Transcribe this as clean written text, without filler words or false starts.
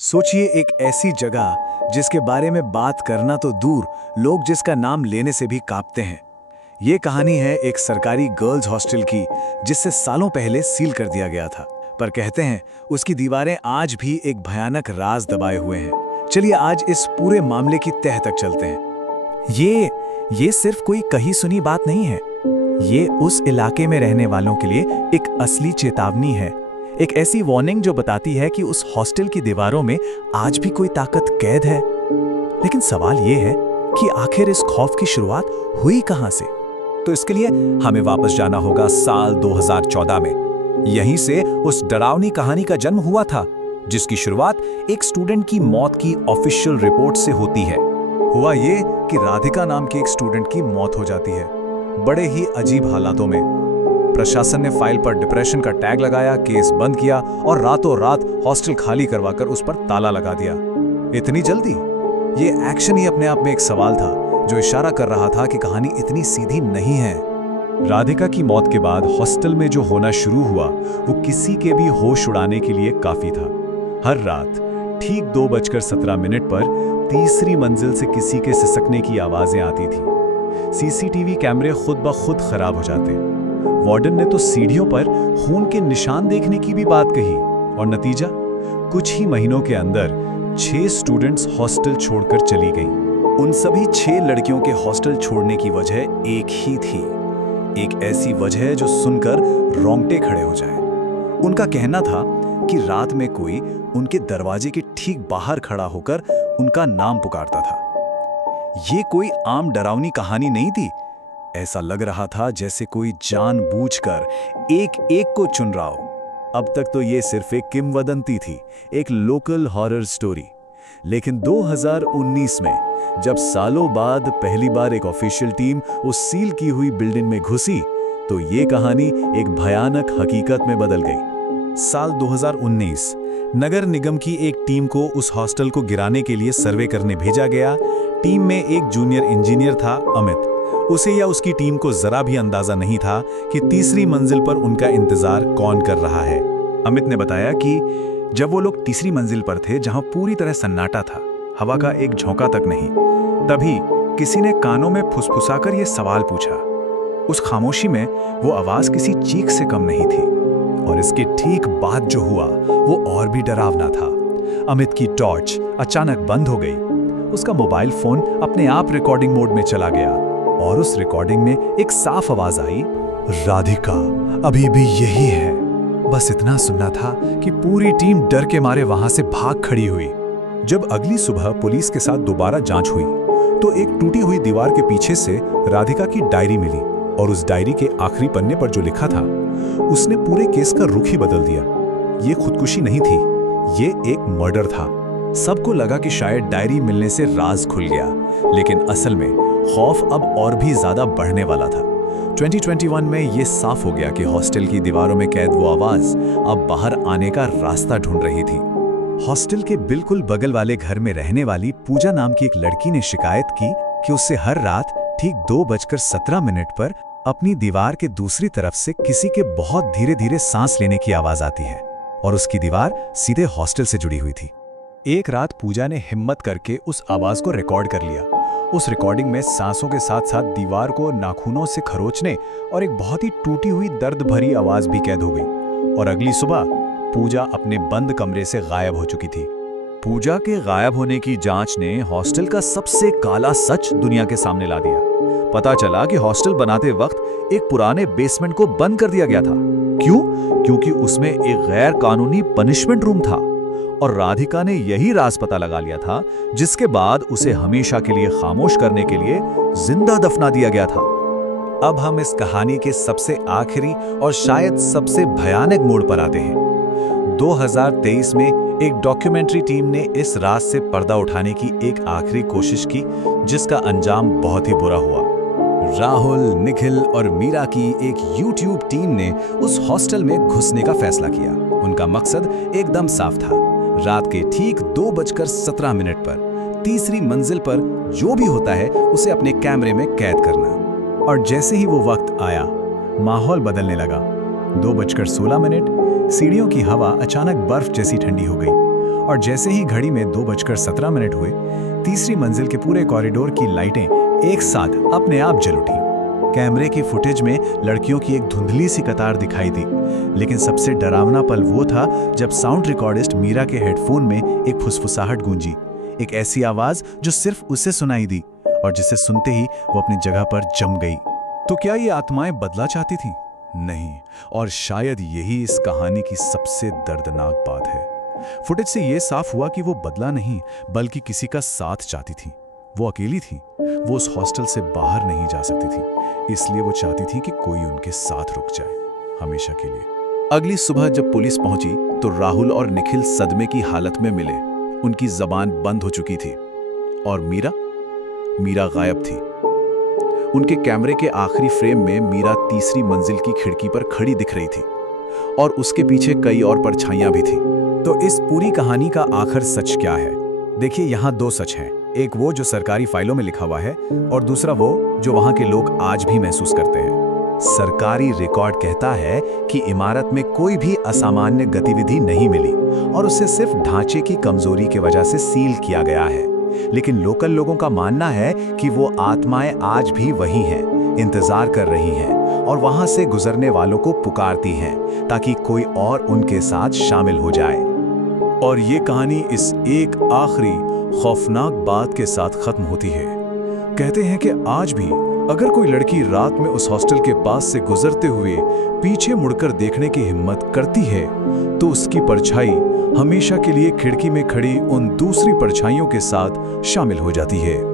सोचिए एक ऐसी जगह जिसके बारे में बात करना तो दूर, लोग जिसका नाम लेने से भी कांपते हैं। ये कहानी है एक सरकारी गर्ल्स हॉस्टल की, जिससे सालों पहले सील कर दिया गया था। पर कहते हैं उसकी दीवारें आज भी एक भयानक राज दबाए हुए हैं। चलिए आज इस पूरे मामले की तह तक चलते हैं। ये सिर्फ कोई कही सुनी बात नहीं है। ये उस इलाके में रहने वालों के लिए एक असली चेतावनी है। एक ऐसी वार्निंग जो बताती है कि उस हॉस्टल की दीवारों में आज भी कोई ताकत कैद है। लेकिन सवाल ये है कि आखिर इस खौफ की शुरुआत हुई कहां से? तो इसके लिए हमें वापस जाना होगा साल 2014 में। यहीं से उस डरावनी कहानी का जन्म हुआ था, जिसकी शुरुआत एक स्टूडेंट की मौत की ऑफिशियल रिपोर्ट से होती है। हुआ ये कि राधिका नाम की एक स्टूडेंट की मौत हो जाती है, बड़े ही अजीब हालातों में। प्रशासन ने फाइल पर डिप्रेशन का टैग लगाया, केस बंद किया और रातों रात हॉस्टल खाली करवाकर उस पर ताला लगा दिया। इतनी जल्दी? ये एक्शन ही अपने आप में एक सवाल था, जो इशारा कर रहा था कि कहानी इतनी सीधी नहीं है। राधिका की मौत के बाद हॉस्टल में जो होना शुरू हुआ, वो किसी के भी होश उड़ाने के लिए काफी था। हर रात ठीक 2:17 पर तीसरी मंजिल से किसी के सिसकने की आवाजें आती थी। सीसीटीवी कैमरे खुद ब खुद खराब हो जाते। वार्डन ने तो सीढ़ियों पर खून के निशान देखने की भी बात कही, और नतीजा, कुछ ही महीनों के अंदर 6 स्टूडेंट्स हॉस्टल छोड़कर चली गईं। उन सभी 6 लड़कियों के हॉस्टल छोड़ने की वजह एक ही थी, एक ऐसी वजह जो सुनकर रोंगटे खड़े हो जाए। उनका कहना था कि रात में कोई उनके दरवाजे के ठीक बाहर खड़ा होकर उनका नाम पुकारता था। ये कोई आम डरावनी कहानी नहीं थी। ऐसा लग रहा था जैसे कोई जानबूझकर एक एक को चुन रहा हो। अब तक तो ये सिर्फ एक किंवदंती थी, एक लोकल हॉरर स्टोरी। लेकिन 2019 में जब सालों बाद पहली बार एक ऑफिशियल टीम उस सील की हुई बिल्डिंग में घुसी, तो ये कहानी एक भयानक हकीकत में बदल गई। साल 2019, नगर निगम की एक टीम को उस हॉस्टल को गिराने के लिए सर्वे करने भेजा गया। टीम में एक जूनियर इंजीनियर था, अमित। उसे या उसकी टीम को जरा भी अंदाजा नहीं था कि तीसरी मंजिल पर उनका इंतजार कौन कर रहा है। अमित ने बताया कि जब वो लोग तीसरी मंजिल पर थे, जहां पूरी तरह सन्नाटा था, हवा का एक झोंका तक नहीं, तभी किसी ने कानों में फुसफुसाकर ये सवाल पूछा। उस खामोशी में वो आवाज किसी चीख से कम नहीं थी। और इसके ठीक बाद जो हुआ वो और भी डरावना था। अमित की टॉर्च अचानक बंद हो गई। उसका मोबाइल फोन अपने आप रिकॉर्डिंग मोड में चला गया, और उस रिकॉर्डिंग में एक साफ आवाज आई, राधिका अभी भी यही है। बस इतना सुनना था कि पूरी टीम डर के मारे वहां से भाग खड़ी हुई। जब अगली सुबह पुलिस के साथ दोबारा जांच हुई, तो एक टूटी हुई दीवार के पीछे से राधिका की डायरी मिली, और उस डायरी के आखिरी पन्ने पर जो लिखा था, उसने पूरे केस का रुख ही बदल दिया। ये खुदकुशी नहीं थी, ये एक मर्डर था। सबको लगा कि शायद डायरी मिलने से राज खुल गया, लेकिन असल में खौफ अब और भी ज्यादा बढ़ने वाला था। 2021 में ये साफ हो गया कि हॉस्टल की दीवारों में कैद वो आवाज अब बाहर आने का रास्ता ढूंढ रही थी। हॉस्टल के बिल्कुल बगल वाले घर में रहने वाली पूजा नाम की एक लड़की ने शिकायत की कि उससे हर रात ठीक 2:17 पर अपनी दीवार के दूसरी तरफ से किसी के बहुत धीरे धीरे सांस लेने की आवाज आती है, और उसकी दीवार सीधे हॉस्टल से जुड़ी हुई थी। एक रात पूजा ने हिम्मत करके उस आवाज को रिकॉर्ड कर लिया। उस रिकॉर्डिंग में सांसों के साथ साथ दीवार को नाखूनों से खरोचने और एक बहुत ही टूटी हुई दर्द भरी आवाज भी कैद हो गई। और अगली सुबह पूजा अपने बंद कमरे से गायब हो चुकी थी। पूजा के गायब होने की जांच ने हॉस्टल का सबसे काला सच दुनिया के सामने ला दिया। पता चला कि हॉस्टल बनाते वक्त एक पुराने बेसमेंट को बंद कर दिया गया था। क्यों? क्योंकि उसमें एक गैर कानूनी पनिशमेंट रूम था, और राधिका ने यही राज पता लगा लिया था, जिसके बाद उसे हमेशा के लिए खामोश करने के लिए जिंदा दफना दिया गया था। अब हम इस कहानी के सबसे आखिरी और शायद सबसे भयानक मोड़ पर आते हैं। 2023 में एक डॉक्यूमेंट्री टीम ने इस राज से पर्दा उठाने की एक आखिरी कोशिश की, जिसका अंजाम बहुत ही बुरा हुआ। राहुल, निखिल और मीरा की एक YouTube टीम ने उस हॉस्टल में घुसने का फैसला किया। उनका मकसद एकदम साफ था, रात के ठीक 2:17 पर तीसरी मंजिल पर जो भी होता है उसे अपने कैमरे में कैद करना। और जैसे ही वो वक्त आया, माहौल बदलने लगा। 2:16, सीढ़ियों की हवा अचानक बर्फ जैसी ठंडी हो गई, और जैसे ही घड़ी में 2:17 हुए, तीसरी मंजिल के पूरे कॉरिडोर की लाइटें एक साथ अपने आप जल उठी। कैमरे की फुटेज में लड़कियों की एक धुंधली सी कतार दिखाई दी, लेकिन सबसे डरावना पल वो था जब साउंड रिकॉर्डिस्ट मीरा के हेडफोन में एक फुसफुसाहट गूंजी, एक ऐसी आवाज जो सिर्फ उसे सुनाई दी और जिसे सुनते ही वो अपनी जगह पर जम गई। तो क्या ये आत्माएं बदला चाहती थीं? नहीं, और शायद यही इस कहानी की सबसे दर्दनाक बात है। फुटेज से ये साफ हुआ कि वो बदला नहीं बल्कि किसी का साथ चाहती थी। वो अकेली थी, वो उस हॉस्टल से बाहर नहीं जा सकती थी, इसलिए वो चाहती थी कि कोई उनके साथ रुक जाए, हमेशा के लिए। अगली सुबह जब पुलिस पहुंची तो राहुल और निखिल सदमे की हालत में मिले। उनकी जबान बंद हो चुकी थी। और मीरा गायब थी। उनके कैमरे के आखिरी फ्रेम में मीरा तीसरी मंजिल की खिड़की पर खड़ी दिख रही थी और उसके पीछे कई और परछाइयां भी थी। तो इस पूरी कहानी का आखिर सच क्या है? देखिए, यहाँ दो सच हैं। एक वो जो सरकारी फाइलों में लिखा हुआ है और दूसरा वो जो वहाँ के लोग आज भी महसूस करते हैं। सरकारी रिकॉर्ड कहता है कि इमारत में कोई भी असामान्य गतिविधि नहीं मिली और उसे सिर्फ ढांचे की कमजोरी की वजह से सील किया गया है। लेकिन लोकल लोगों का मानना है कि वो आत्माएं आज भी वही हैं, इंतजार कर रही हैं और वहां से गुजरने वालों को पुकारती हैं ताकि कोई और उनके साथ शामिल हो जाए। और ये कहानी इस एक आखिरी खौफनाक बात के साथ खत्म होती है। कहते हैं कि आज भी अगर कोई लड़की रात में उस हॉस्टल के पास से गुजरते हुए पीछे मुड़कर देखने की हिम्मत करती है तो उसकी परछाई हमेशा के लिए खिड़की में खड़ी उन दूसरी परछाइयों के साथ शामिल हो जाती है।